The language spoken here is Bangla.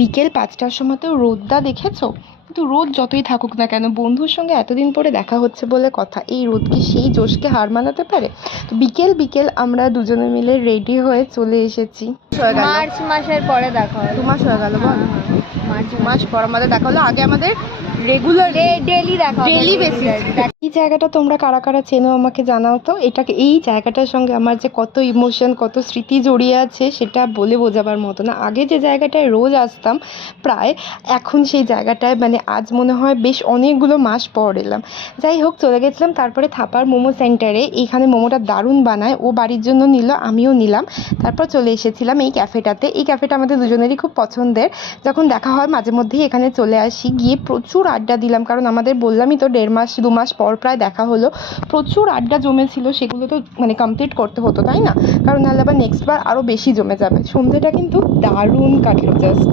বিকেল ৫টার সময়তেও রোদটা দেখেছো? কিন্তু রোদ যতই থাকুক না কেন, বন্ধুর সঙ্গে এতদিন পরে দেখা হচ্ছে বলে কথা, এই রোদ কি সেই জোশকে হার মানাতে পারে? তো বিকেল বিকেল আমরা দুজনে মিলে রেডি হয়ে চলে এসেছি। হয়ে গেল মার্চ মাসের পরে দেখা হলো। 2 মাস হয়ে গেল বল। মার্চ 2 মাস পর আমাদের দেখা হলো। আগে আমাদের রেগুলার ডেলি দেখা ডেইলি বেসিস। এই জায়গাটা তোমরা কারা কারা চেনো আমাকে জানাও তো। এই জায়গাটার সঙ্গে আমার যে কত ইমোশন, কত স্মৃতি জড়িয়ে আছে সেটা বলে বোঝাবার মতো না। আগে যে জায়গাটায় রোজ আসতাম প্রায়, এখন সেই জায়গাটায় মানে আজ মনে হয় বেশ অনেকগুলো মাস পর এলাম। যাই হোক, চলে গেছিলাম তারপরে থাপার মোমো সেন্টারে। এইখানে মোমোটা দারুণ বানায়, ও বাড়ির জন্য নিল, আমিও নিলাম। তারপর চলে এসেছিলাম এই ক্যাফেটাতে। এই ক্যাফেটা আমাদের দুজনেরই খুব পছন্দের। যখন দেখা হয় মাঝে মধ্যেই এখানে চলে আসি, গিয়ে প্রচুর আড্ডা দিলাম, কারণ আমাদের বললামই তো 1.5 মাস 2 মাস পর প্রায় দেখা হলো। প্রচুর আড্ডা জমেছিল, সেগুলো তো মানে কমপ্লিট করতে হতো, তাই না? কারণ নাহলে আবার নেক্সট বার আরও বেশি জমে যাবে। সন্ধেটা কিন্তু দারুণ কাটলো জাস্ট।